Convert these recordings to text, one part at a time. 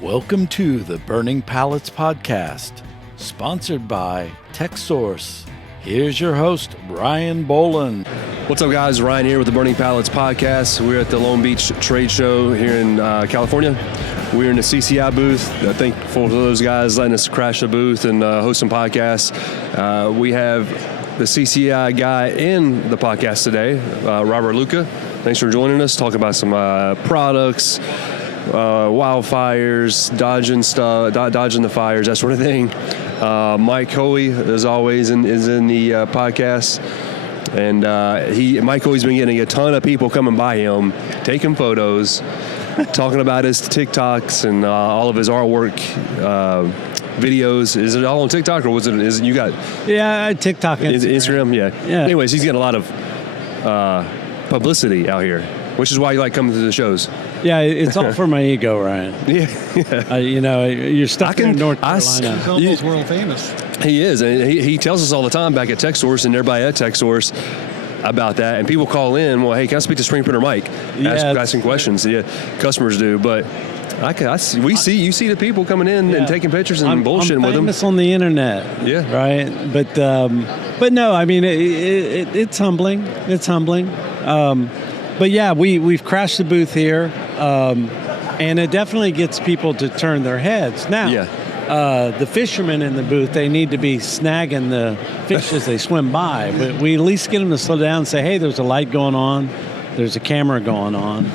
Welcome to the Burning Pallets Podcast, sponsored by Texsource. Here's your host, Ryan Boland. What's up, guys? Ryan here with the Burning Pallets Podcast. We're at the Long Beach Trade Show here in California. We're in the CCI booth. Thankful for those guys letting us crash the booth and host some podcasts. We have the CCI guy in the podcast today, Robert Luca. Thanks for joining us, talking about some products, wildfires, dodging the fires, that sort of thing. Mike Hoey, as always, is in the podcast. And Mike Hoey's been getting a ton of people coming by him, taking photos, talking about his TikToks and all of his artwork videos. Is it all on TikTok, or is it you got? Yeah, TikTok, Instagram. Yeah. Anyways, he's getting a lot of publicity out here, which is why you like coming to the shows. Yeah, it's all for my ego, Ryan. Yeah. You're stuck in North Carolina. He's almost world famous. He is, and he tells us all the time back at Texsource and everybody at Texsource about that. And people call in, well, hey, can I speak to Screen Printer Mike? Asking questions. Yeah, customers do, but you see the people coming in and taking pictures and bullshitting with them. I'm famous on the internet. Yeah. Right. But no, I mean it's humbling. It's humbling. But yeah, we've crashed the booth here, and it definitely gets people to turn their heads. Now, the fishermen in the booth, they need to be snagging the fish as they swim by, but we at least get them to slow down and say, hey, there's a light going on, there's a camera going on.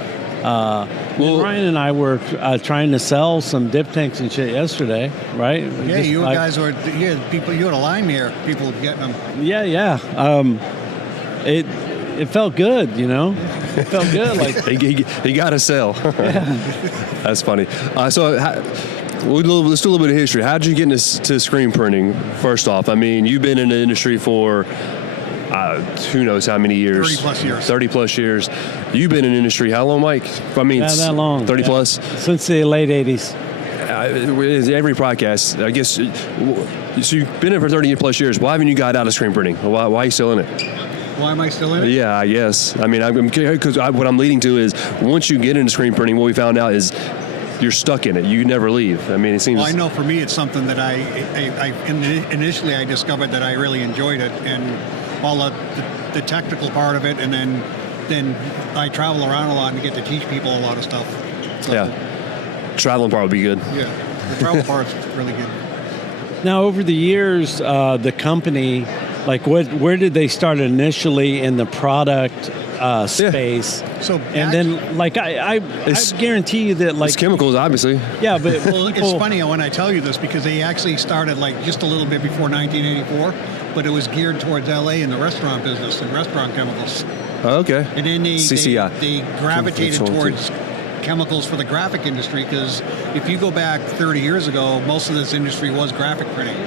Ryan and I were trying to sell some dip tanks and shit yesterday, right? Yeah, you guys were, you had a line here, people getting them. Yeah. It felt good, It felt good. Like he got to sell. That's funny. Let's do a little bit of history. How did you get into screen printing? First off, I mean, you've been in the industry for who knows how many years? 30 plus years. You've been in the industry how long, Mike? I mean, not that long. 30 plus? Since the late 80s. Every podcast, I guess. So you've been in for 30 plus years. Why haven't you got out of screen printing? Why are you still in it? Why am I still in it? Yeah, I guess. I mean, because what I'm leading to is once you get into screen printing, what we found out is you're stuck in it. You never leave. I mean, it seems. Well, I know for me, it's something that initially I discovered that I really enjoyed it, and all the technical part of it, and then I travel around a lot and get to teach people a lot of stuff. So, yeah, traveling part would be good. Yeah, the travel part's really good. Now, over the years, the company. Like, where did they start initially in the product space? So, and then, like, I guarantee you that, like, it's chemicals, obviously. Yeah, but it's funny when I tell you this because they actually started like just a little bit before 1984, but it was geared towards LA in the restaurant business and restaurant chemicals. Oh, okay. And then CCI. they gravitated towards chemicals for the graphic industry because if you go back 30 years ago, most of this industry was graphic printing.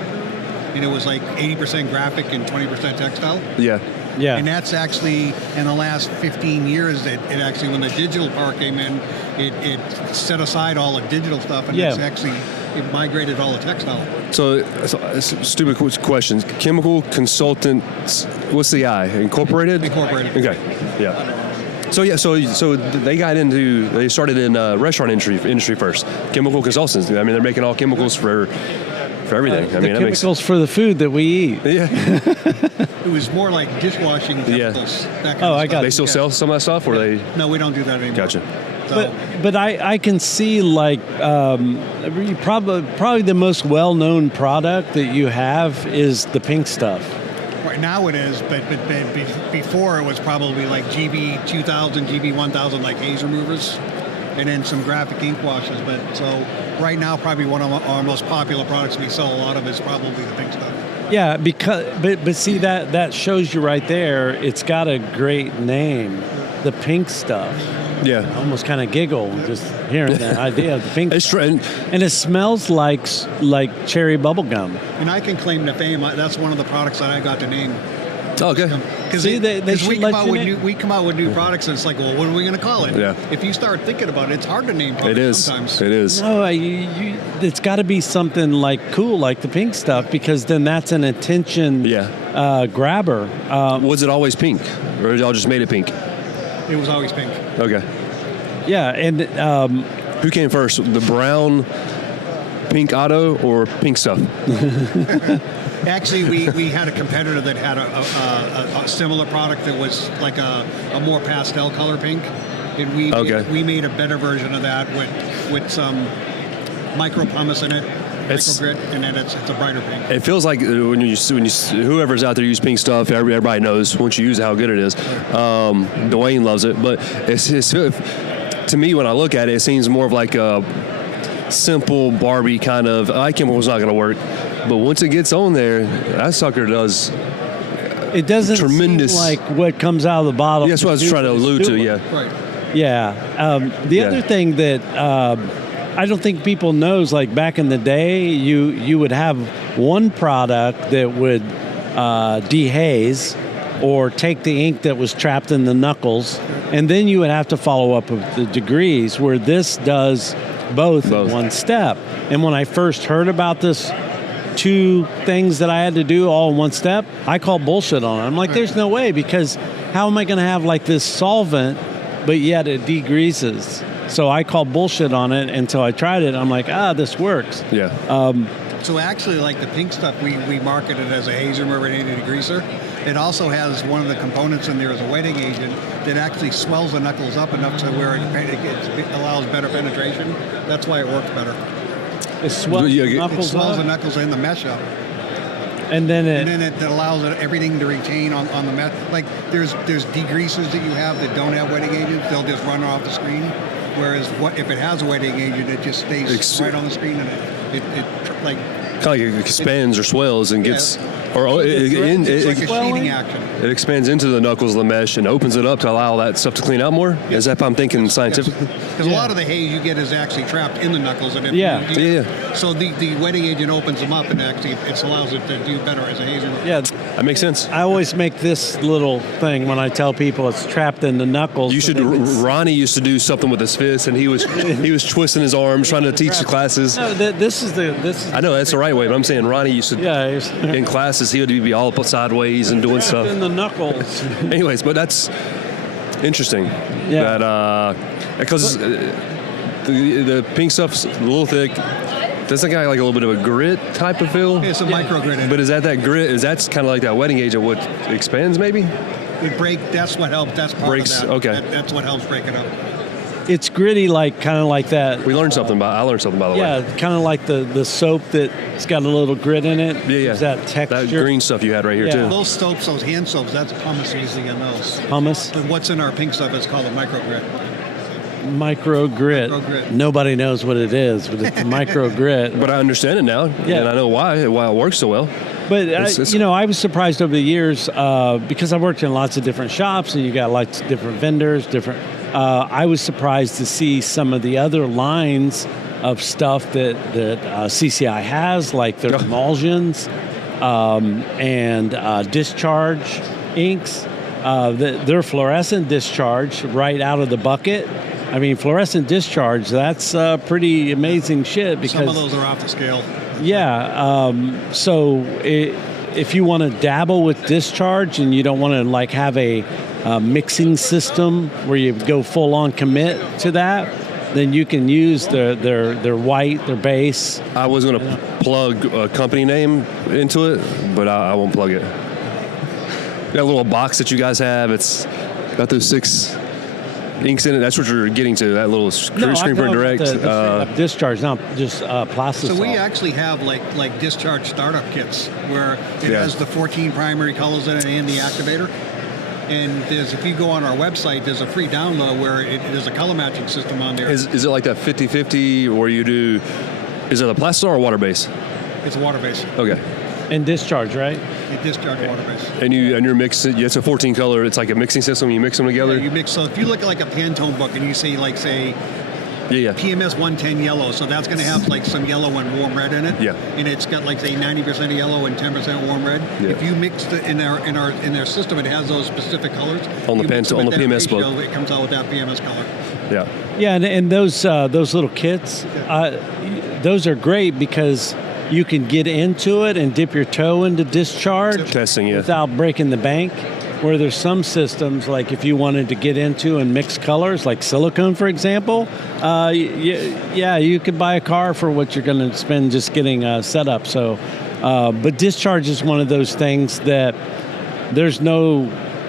And it was like 80% graphic and 20% textile. Yeah. And that's actually, in the last 15 years, it actually, when the digital part came in, it set aside all the digital stuff and it migrated all the textile. So stupid questions. Chemical consultants, what's the I? Incorporated? Incorporated. Okay. Yeah. So they started in restaurant industry first. Chemical consultants. I mean, they're making all chemicals for everything. The chemicals for the food that we eat. Yeah. It was more like dishwashing chemicals. Yeah. That kind of stuff. They still sell some of that stuff, or they? No, we don't do that anymore. Gotcha. So. But I can see like probably the most well-known product that you have is the pink stuff. Right now it is, but before it was probably like GB2000, GB1000, like haze removers, and then some graphic ink washes. But so right now, probably one of our most popular products we sell a lot of is probably the pink stuff. Yeah, but see that shows you right there. It's got a great name, the pink stuff. Yeah, I almost kind of giggle just hearing that idea of the pink. It's true, and it smells like cherry bubble gum. And I can claim to fame that's one of the products that I got to name. Oh, okay. Because we come out with new products, and it's like, well, what are we going to call it? Yeah. If you start thinking about it, it's hard to name products sometimes. It is. No, it's got to be something like cool, like the pink stuff, because then that's an attention grabber. Was it always pink, or y'all just made it pink? It was always pink. Okay. Yeah, and Who came first, the brown pink auto or pink stuff? Actually, we had a competitor that had a similar product that was like a more pastel color pink, and we made a better version of that with some micro pumice in it, micro grit, and then it's a brighter pink. It feels like when you whoever's out there use pink stuff, everybody knows once you use it how good it is. Dwayne loves it, but it's to me when I look at it, it seems more of like a simple Barbie kind of. Chemical's not going to work, but once it gets on there, that sucker does. It doesn't tremendous. Seem like what comes out of the bottle. That's what I was trying to allude to. Yeah. Right. Yeah. The other thing that I don't think people knows, like back in the day, you would have one product that would dehaze or take the ink that was trapped in the knuckles, and then you would have to follow up with the degrees, where this does both in one step. And when I first heard about this 2 things that I had to do all in one step, I called bullshit on it. I'm like, there's no way, because how am I going to have like this solvent, but yet it degreases? So I called bullshit on it until I tried it. I'm like, this works. Yeah. So actually, like the pink stuff, we market it as a haze remover and degreaser. It also has one of the components in there as a wetting agent that actually swells the knuckles up enough to where it allows better penetration. That's why it works better. It swells the knuckles in the mesh up. And then it allows everything to retain on the mesh. Like there's degreasers that you have that don't have wetting agents. They'll just run off the screen. Whereas if it has a wetting agent, it just stays right on the screen, and it like kind of like it expands or swells and gets, it's like a sheeting action. It expands into the knuckles of the mesh and opens it up to allow that stuff to clean out more. Yes. Is that if I'm thinking scientifically? Because a lot of the haze you get is actually trapped in the knuckles, and so the wetting agent opens them up, and actually it allows it to do better as a haze remover. Yeah, that makes sense. I always make this little thing when I tell people it's trapped in the knuckles. You should. Ronnie used to do something with his fist, and he was twisting his arms trying to teach the classes. No, this is. I know that's the right way, but I'm saying Ronnie used to. Yeah, in classes he would be all up sideways and doing stuff in the knuckles. Anyways, but that's interesting. Yeah. That because the pink stuff's a little thick. Doesn't got like a little bit of a grit type of feel. Yeah, it's a micro grit in it. But is that grit? Is that's kind of like that wetting agent? What expands maybe? That's what helps. That's part breaks. Of that. Okay. That's what helps break it up. It's gritty, kind of like that. I learned something by the way. Yeah, kind of like the soap that's got a little grit in it. Yeah. That texture. That green stuff you had right here too. Those soaps, those hand soaps, that's pumice usually in those. Pumice. But what's in our pink stuff is called a micro grit. Micro grit. Nobody knows what it is, but it's a micro grit. But I understand it now, and I know why it works so well. But I was surprised over the years because I worked in lots of different shops, and you got lots of different vendors, I was surprised to see some of the other lines of stuff that CCI has, like their emulsions and discharge inks. Their fluorescent discharge right out of the bucket. I mean, fluorescent discharge, that's pretty amazing shit. Because some of those are off the scale. Yeah. If you want to dabble with discharge and you don't want to have a mixing system where you go full on commit to that, then you can use their white, their base. I was going to plug a company name into it, but I won't plug it. That little box that you guys have, it's got those 6 inks in it. That's what you're getting to, that little screen print direct. The discharge, not just plastic. So we actually have like discharge startup kits where it has the 14 primary colors in it and the activator. And if you go on our website, there's a free download where there's a color matching system on there. Is it like that 50-50 where you do, is it a plastic or a water base? It's a water base. Okay. And discharge, right? It discharge water base. And you're mixing, it's a 14 color, it's like a mixing system, you mix them together? Yeah, you mix, so if you look at like a Pantone book and you see PMS 110 yellow, so that's going to have some yellow and warm red in it. Yeah. And it's got 90% yellow and 10% warm red. Yeah. If you mix in their system, it has those specific colors. On the PMS book, it comes out with that PMS color. Yeah. Yeah, and those little kits, those are great because you can get into it and dip your toe into discharge testing, without breaking the bank. where there's some systems, like if you wanted to get into and mix colors, like silicone, for example, you could buy a car for what you're going to spend just getting set up. So, but discharge is one of those things that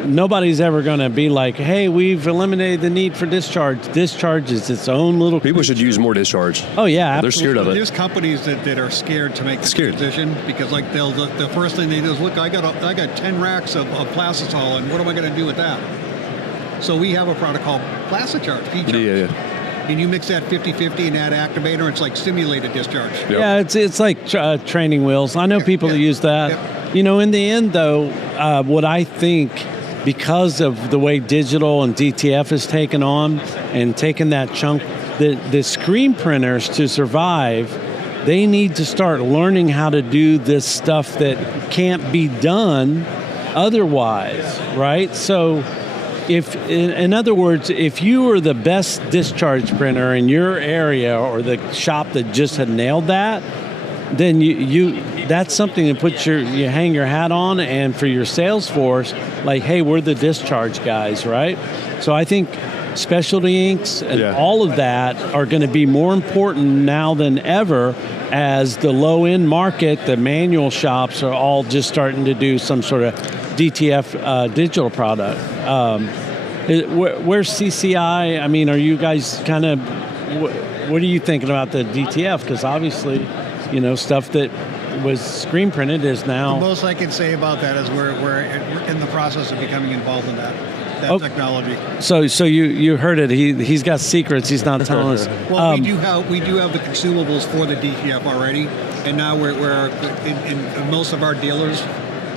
nobody's ever going to be like, hey, we've eliminated the need for discharge. Discharge is its own little People should use more discharge. Oh, yeah, They're scared of it. There's companies that are scared to make the transition because, like, the first thing they do is, look, I got 10 racks of plastisol, and what am I going to do with that? So we have a product called Plasticharge, P-Charge. Yeah. And you mix that 50-50 and add activator, it's like simulated discharge. Yep. Yeah, it's like training wheels. I know people that use that. Yep. You know, in the end, though, what I think, because of the way digital and DTF has taken on and taken that chunk, the screen printers to survive, they need to start learning how to do this stuff that can't be done otherwise, right? So in other words, if you were the best discharge printer in your area or the shop that just had nailed that, then you that's something to put you hang your hat on, and for your sales force, like, hey, we're the discharge guys, right? So I think specialty inks and all of that are going to be more important now than ever, as the low-end market, the manual shops are all just starting to do some sort of DTF digital product. Where's CCI? I mean, are you guys kind of, what are you thinking about the DTF? Because obviously, you know, stuff that was screen printed is now. The most I can say about that is we're in the process of becoming involved in that technology. So you heard it. He's got secrets he's not telling us. Well, we do have the consumables for the DTF already, and now we're in most of our dealers,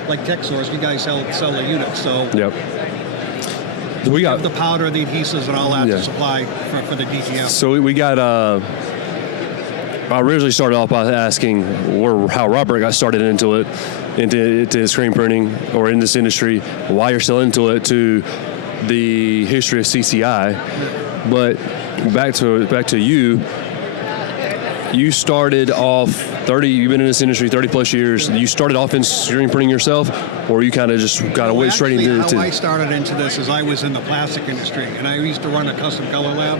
like Texsource, you guys sell the units. So we got the powder, the adhesives, and all that to supply for the DTF. So we got. I originally started off by asking how Robert got started into screen printing or in this industry, why you're still into it, to the history of CCI. But back to you. You started off you've been in this industry 30 plus years. You started off in screen printing yourself, or you kind of went straight into how I started into this is I was in the plastic industry, and I used to run a custom color lab.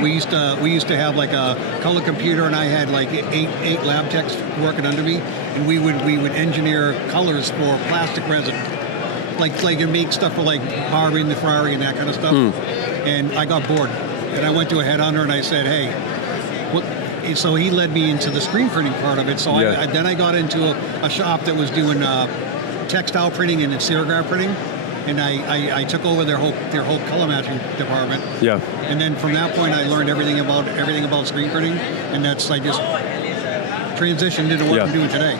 We used to have like a color computer, and I had like eight lab techs working under me, and we would engineer colors for plastic resin, like and make stuff for like Barbie and the Ferrari and that kind of stuff. And I got bored, and I went to a headhunter and I said, hey, what? So he led me into the screen printing part of it. So then I got into a shop that was doing textile printing and serigraph printing, and I took over their whole color matching department. Yeah. And then from that point, I learned everything about screen printing, and I just transitioned into what I'm doing today.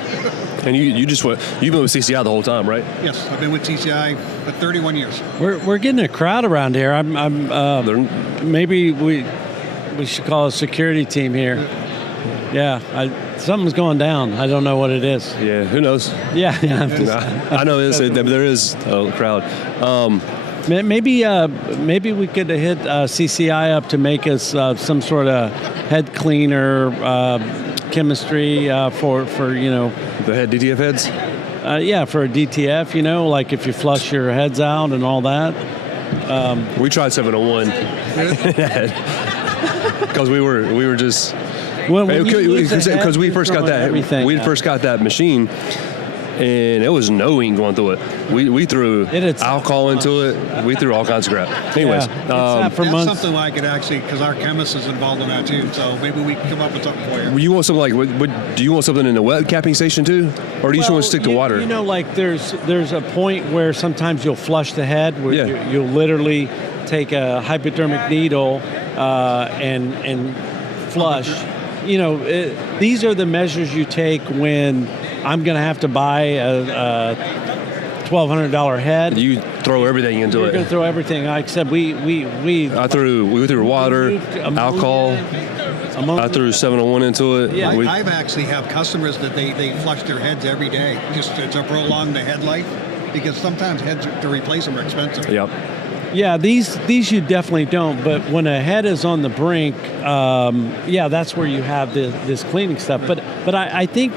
And you've been with CCI the whole time, right? Yes, I've been with CCI for 31 years. We're getting a crowd around here. Maybe we should call a security team here. Yeah, something's going down. I don't know what it is. Yeah, who knows? Yeah. I know there is a crowd. Maybe we could hit CCI up to make us some sort of head cleaner chemistry for the head DTF heads. For a DTF, like if you flush your heads out and all that. We tried 701 because we were just because we first got that machine. And it was no ink going through it. We threw alcohol into it. We threw all kinds of crap. Anyways, that's something I could actually, because our chemist is involved in that too. So maybe we can come up with something for you. You want something like? Do you want something in the wet capping station too, or do you just want to stick to water? Like there's a point where sometimes you'll flush the head, where you'll literally take a hypodermic needle and flush. These are the measures you take when I'm going to have to buy a $1,200 head. You throw everything into it. You're going to throw everything. Like I said, we threw water, alcohol. I threw 701 into it. Yeah. I've actually have customers that they flush their heads every day just to prolong the head life, because sometimes heads to replace them are expensive. Yep. Yeah, these you definitely don't. But when a head is on the brink, that's where you have this cleaning stuff. But I think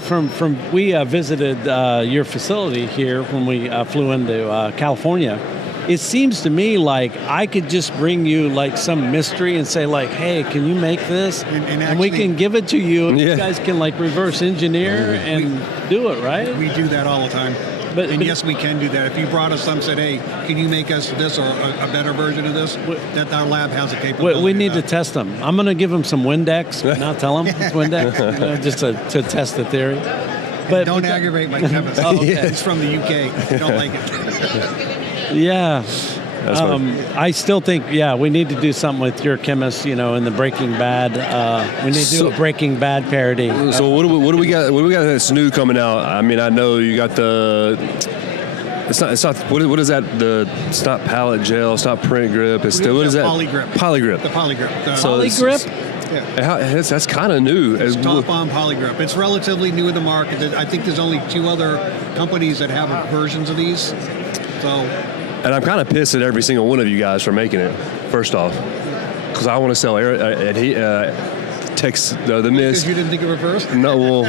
from we visited your facility here when we flew into California. It seems to me like I could just bring you like some mystery and say like, hey, can you make this? And we can give it to you. And you guys can like reverse engineer and do it, right? We do that all the time. But yes, we can do that. If you brought us some, said, hey, can you make us this or a better version of this? That our lab has a capability. We need to test them. I'm going to give them some Windex, but not tell them it's Windex, just to test the theory. But don't aggravate my chemist. Okay. He's from the UK. I don't like it. Yeah. I still think, we need to do something with your chemist, in the Breaking Bad. We need to do a Breaking Bad parody. So what do we got? What do we got that's new coming out? I mean, I know you got the. It's not. What is that? It's not pallet gel. It's not print grip. It's what is that? Polygrip. Polygrip. The Polygrip. Polygrip. Yeah. That's kind of new. It's top-on Polygrip. It's relatively new in the market. I think there's only 2 other companies that have versions of these. So. And I'm kind of pissed at every single one of you guys for making it. First off, because I want to sell the mist. Because you didn't think of it first? No, well,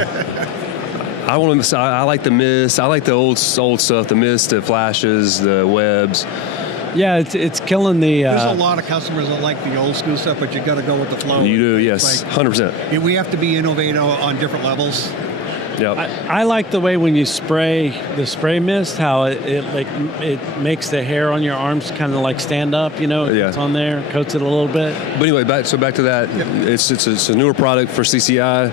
I want to. I like the mist. I like the old stuff. The mist, the flashes, the webs. Yeah, it's killing the. There's a lot of customers that like the old school stuff, but you got to go with the flow. You do, yes, 100%. We have to be innovative on different levels. Yep. I like the way when you spray the spray mist, how it makes the hair on your arms kind of like stand up. It's on there, coats it a little bit. But anyway, back to that. Yep. It's a newer product for CCI.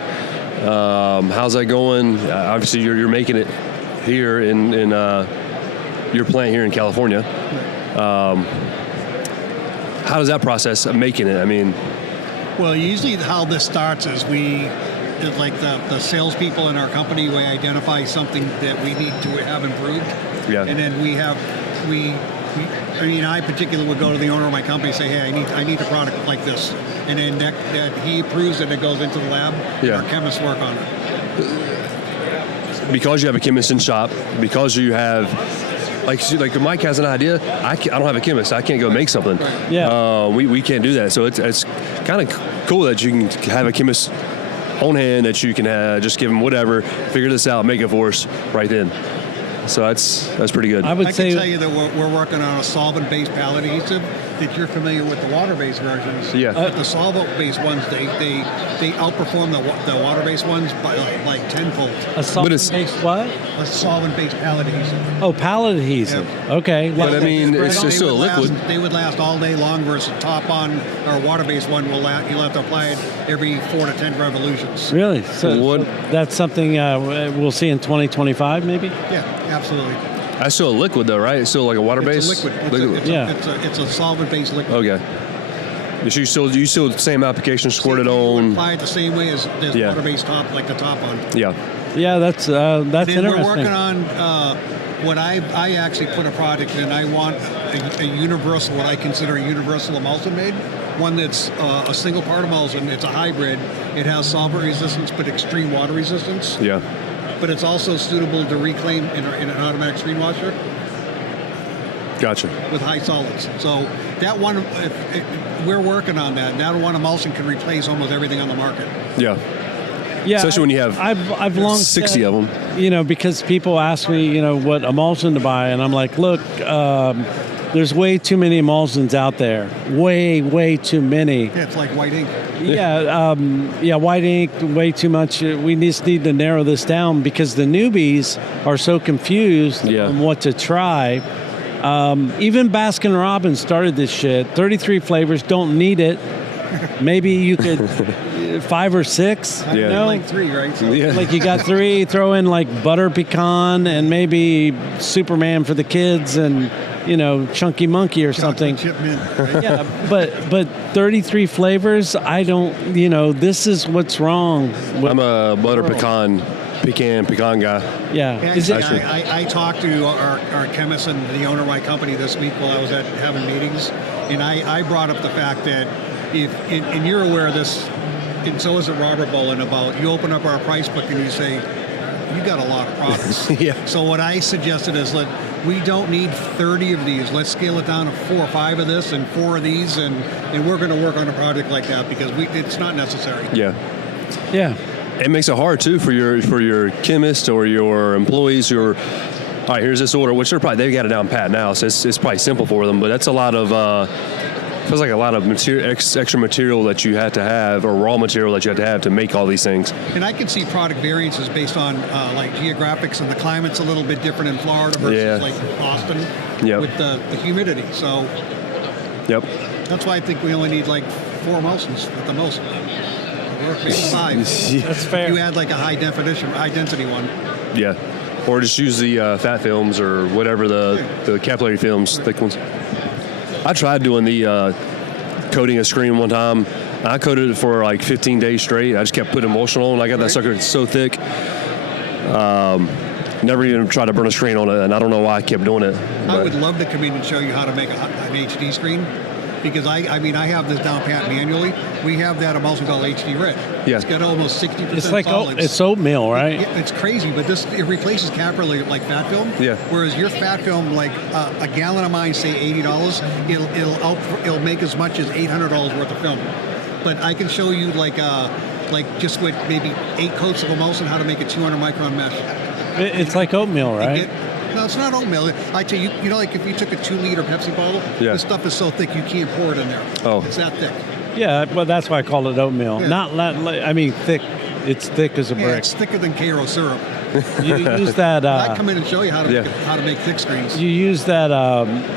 How's that going? Obviously, you're making it here in your plant here in California. How does that process of making it? I mean, well, usually how this starts is like the salespeople in our company, we identify something that we need to have improved. Yeah. And then I particularly would go to the owner of my company and say, hey, I need a product like this. And then that he approves it, it goes into the lab. Yeah. Our chemists work on it. Because you have a chemist in shop, because you have, like Mike has an idea, I don't have a chemist. I can't go make something. Right. Yeah. We can't do that. So it's kind of cool that you can have a chemist on hand, that you can just give them whatever, figure this out, make it for us right then. So that's pretty good. I can tell you that we're working on a solvent-based pallet adhesive that you're familiar with the water-based versions. Yeah. The solvent-based ones, they outperform the water-based ones by like tenfold. A solvent-based what? A solvent-based pallet adhesive. Oh, pallet adhesive. Yeah. Okay. But I mean, it's still a liquid. They would last all day long versus top-on or water-based one you'll have to apply it every 4 to 10 revolutions. Really? So that's something we'll see in 2025. Maybe? Yeah, absolutely. That's still a liquid, though, right? It's still like a water-based? It's a liquid. It's a solvent-based liquid. Okay. So you still the same application, squirt it on? Apply it the same way as water-based top, like the top-on. Yeah. Yeah, that's interesting. We're working on what I actually put a project in. I want a universal, what I consider a universal emulsion made. One that's a single part emulsion. It's a hybrid. It has solvent resistance but extreme water resistance. Yeah. But it's also suitable to reclaim in an automatic screen washer. Gotcha. With high solids. So that one, we're working on that. That one emulsion can replace almost everything on the market. Yeah. Yeah. Especially when you have I've long 60 said, of them. Because people ask me, what emulsion to buy, and I'm like, look, there's way too many emulsions out there. Way too many. Yeah, it's like white ink. White ink, way too much. We just need to narrow this down because the newbies are so confused on what to try. Even Baskin Robbins started this shit. 33 flavors, don't need it. Maybe you could 5 or 6. Like 3, right? So. Yeah. Like you got 3, throw in like butter pecan and maybe Superman for the kids and Chunky Monkey or something. Chip mint, right? Yeah, but 33 flavors, I don't, this is what's wrong. I'm a butter pecan guy. Yeah. I talked to our chemist and the owner of my company this week while I was having meetings, and I brought up the fact that and you're aware of this, and so is it Robert Bullen, about you open up our price book and you say, you got a lot of products. Yeah. So what I suggested is we don't need 30 of these. Let's scale it down to 4 or 5 of this and 4 of these, and we're going to work on a project like that because it's not necessary. Yeah. Yeah. It makes it hard too for your chemist or your employees who are, all right, here's this order, which they've got it down pat now, so it's probably simple for them, but that's a lot of feels like a lot of extra material that you have to have, or raw material that you have to make all these things. And I can see product variances based on like geographics, and the climate's a little bit different in Florida versus like Boston with the humidity. So that's why I think we only need like 4 emulsions at the most. Or maybe 5. That's fair. You add like a high density one. Yeah. Or just use the fat films or whatever, the capillary films, thick ones. I tried doing the coating a screen one time. I coated it for like 15 days straight. I just kept putting emulsion on. I got that sucker so thick. Never even tried to burn a screen on it, and I don't know why I kept doing it. I would love to come in and show you how to make an HD screen. Because I have this down pat manually. We have that emulsion called HD Red. Yeah. It's got almost 60% It's like solids. it's oatmeal, right? It's crazy, but it replaces capillary like fat film. Yeah. Whereas your fat film, like a gallon of mine, say $80, it'll make as much as $800 worth of film. But I can show you like just with maybe 8 coats of emulsion how to make a 200 micron mesh. It's like oatmeal, right? No, it's not oatmeal. I tell you, like if you took a 2-liter Pepsi bottle, this stuff is so thick you can't pour it in there. Oh. It's that thick. Yeah, well, that's why I call it oatmeal. Yeah. Thick. It's thick as a brick. It's thicker than Cairo syrup. You use that. I come in and show you how to make thick screens. You use that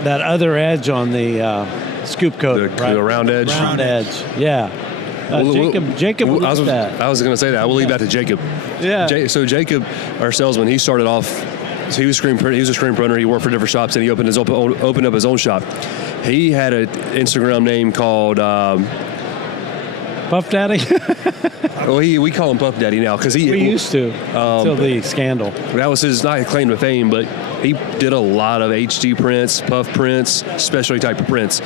that other edge on the scoop coat, the round edge. Round edge. Yeah. Jacob I was going to say that. I will leave that to Jacob. Yeah. So Jacob, our salesman, he started off. So he was a screen printer. He worked for different shops, and he opened up his own shop. He had an Instagram name called Puff Daddy. Well, we call him Puff Daddy now because we used to until the scandal. That was his not claim to fame, but he did a lot of HD prints, puff prints, specialty type of prints.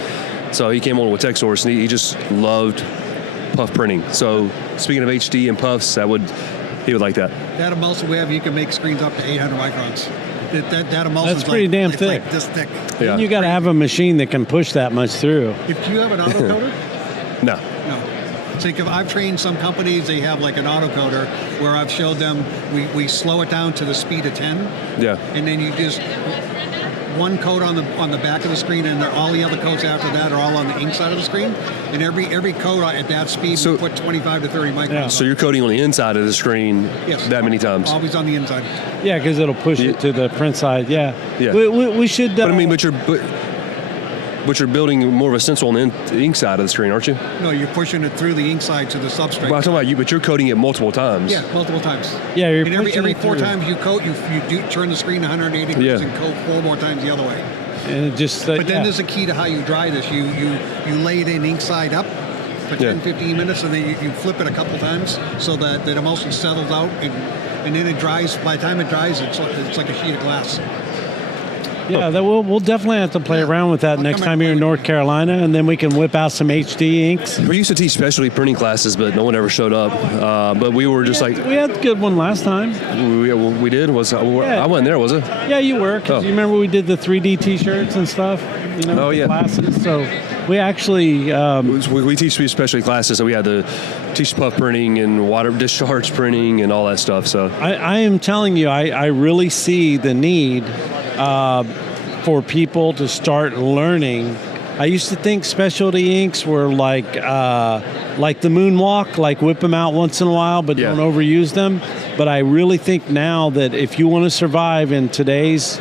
So he came on with Texsource, and he just loved puff printing. So speaking of HD and puffs, he would like that. That emulsion we have, you can make screens up to 800 microns. That emulsion That's pretty damn thick. Like this thick. Yeah. And you got to have a machine that can push that much through. Do you have an autocoder? No. So I've trained some companies, they have like an autocoder where I've showed them, we slow it down to the speed of 10. Yeah. And then you just one coat on the back of the screen, and all the other coats after that are all on the ink side of the screen. And every coat at that speed, we put 25 to 30 microns. Yeah. So you're coating on the inside of the screen that many times? Always on the inside. Yeah, because it'll push it to the print side. Yeah. We should. But you're building more of a stencil on the ink side of the screen, aren't you? No, you're pushing it through the ink side to the substrate. Well, I'm talking about you, but you're coating it multiple times. Yeah, multiple times. Yeah, you're and every 4 times you coat, you do turn the screen 180 degrees and coat 4 more times the other way. And it just. But then there's a key to how you dry this. You lay it in ink side up for 10, 15 minutes, and then you flip it a couple times so that the emulsion settles out, and then it dries. By the time it dries, it's like a sheet of glass. Yeah, we'll definitely have to play around with that next time you're in North Carolina, and then we can whip out some HD inks. We used to teach specialty printing classes, but no one ever showed up. But we were just we had a good one last time. We did? I wasn't there, was it? Yeah, you were. Cause you remember we did the 3D T-shirts and stuff? Classes. So we actually... we teach specialty classes, so we had to teach puff printing and water discharge printing and all that stuff. So I am telling you, I really see the need... for people to start learning. I used to think specialty inks were like the moonwalk, like whip them out once in a while, but don't overuse them. But I really think now that if you want to survive in today's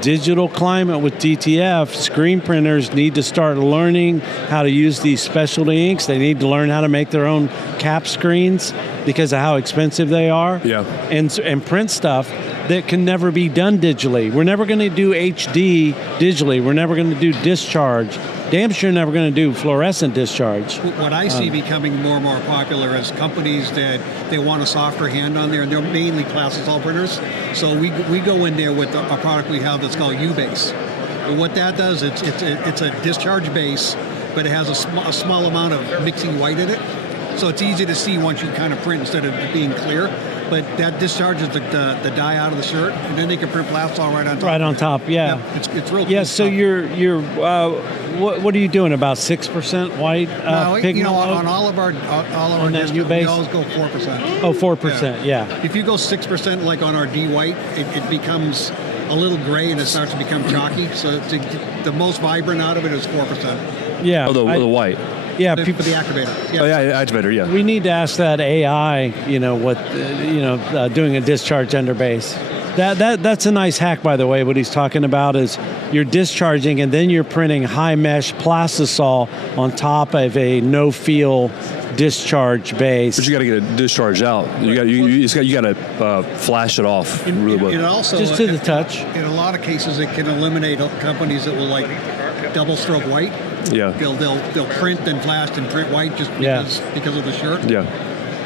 digital climate with DTF, screen printers need to start learning how to use these specialty inks. They need to learn how to make their own cap screens because of how expensive they are. Yeah. And print stuff that can never be done digitally. We're never going to do HD digitally. We're never going to do discharge. Damn sure never going to do fluorescent discharge. What I see becoming more and more popular is companies that they want a softer hand on there, and they're mainly plastisol printers. So we go in there with a product we have that's called U-Base. And what that does, it's a discharge base, but it has a small amount of mixing white in it. So it's easy to see once you kind of print instead of it being clear. but that discharges the dye out of the shirt, and then they can print plasol right on top. Right on top, yeah. Yep, it's real. Yeah, cool so stuff. you're what are you doing? About 6% white No, pigment? on all of our On that discs, new we base? always go 4%. Oh, 4%, yeah. If you go 6% like on our D white, it becomes a little gray and it starts to become chalky. So the most vibrant out of it is 4%. Yeah. Oh, the white. Yeah, For people. the activator. Yeah. Oh, yeah, activator, yeah. We need to ask that AI, doing a discharge under base. That's a nice hack, by the way. What he's talking about is you're discharging and then you're printing high mesh plastisol on top of a no-feel discharge base. But you got to get it discharged out. You got to flash it off really well. It also, Just to the touch. In a lot of cases, it can eliminate companies that will like double stroke white. Yeah. They'll print and flash and print white just because of the shirt. Yeah.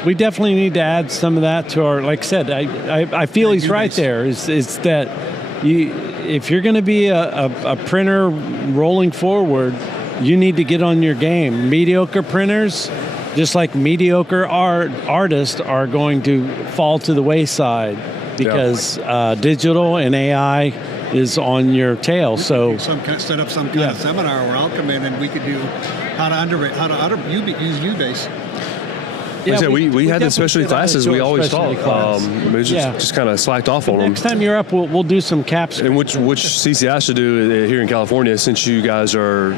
We definitely need to add some of that to our. Like I said, I feel he's right there. Is that if you're going to be a printer rolling forward, you need to get on your game. Mediocre printers, just like mediocre artists, are going to fall to the wayside because digital and AI is on your tail. So set up some kind of seminar where I'll come in and we could do how to use Ubase. Like I said, we had the specialty classes we always taught. We just kind of slacked off on them. Next time you're up, we'll do some caps. And which CCI should do here in California, since you guys got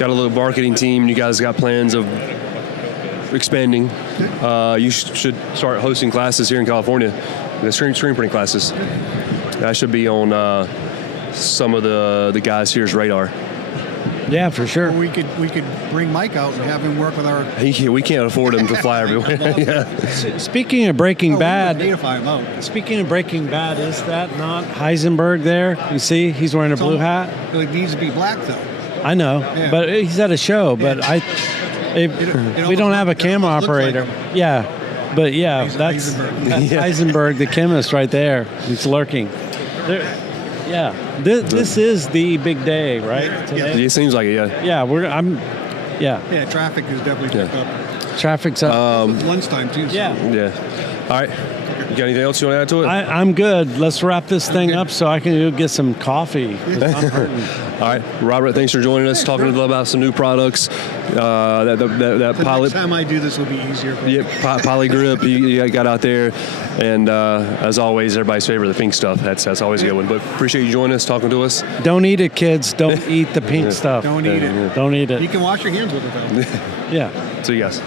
a little marketing team, you guys got plans of expanding. You should start hosting classes here in California, the screen printing classes. That should be on some of the guys here's radar. Yeah, for sure. Or we could bring Mike out and have him work with our. We can't afford him to fly everywhere. Yeah. Speaking of Breaking Bad, Natify him out. Speaking of Breaking Bad, is that not Heisenberg there? You see, he's wearing a blue hat. It needs to be black though. I know, but he's at a show. But we don't have a camera operator. Like yeah, but that's Heisenberg, the chemist, right there. He's lurking. This is the big day, right? Today? It seems like it. Yeah. Yeah, traffic is definitely picked up. Traffic's up. Lunchtime too. So. Yeah. All right. You got anything else you want to add to it? I'm good. Let's wrap this thing up so I can go get some coffee. All right, Robert, thanks for joining us, talking about some new products. That Next time I do this will be easier for me. Yeah, Poly Grip you got out there. And as always, everybody's favorite, the pink stuff. That's always a good one. But appreciate you joining us, talking to us. Don't eat it, kids. Don't eat the pink stuff. Don't eat it. Don't eat it. You can wash your hands with it, though. Yeah. See you guys.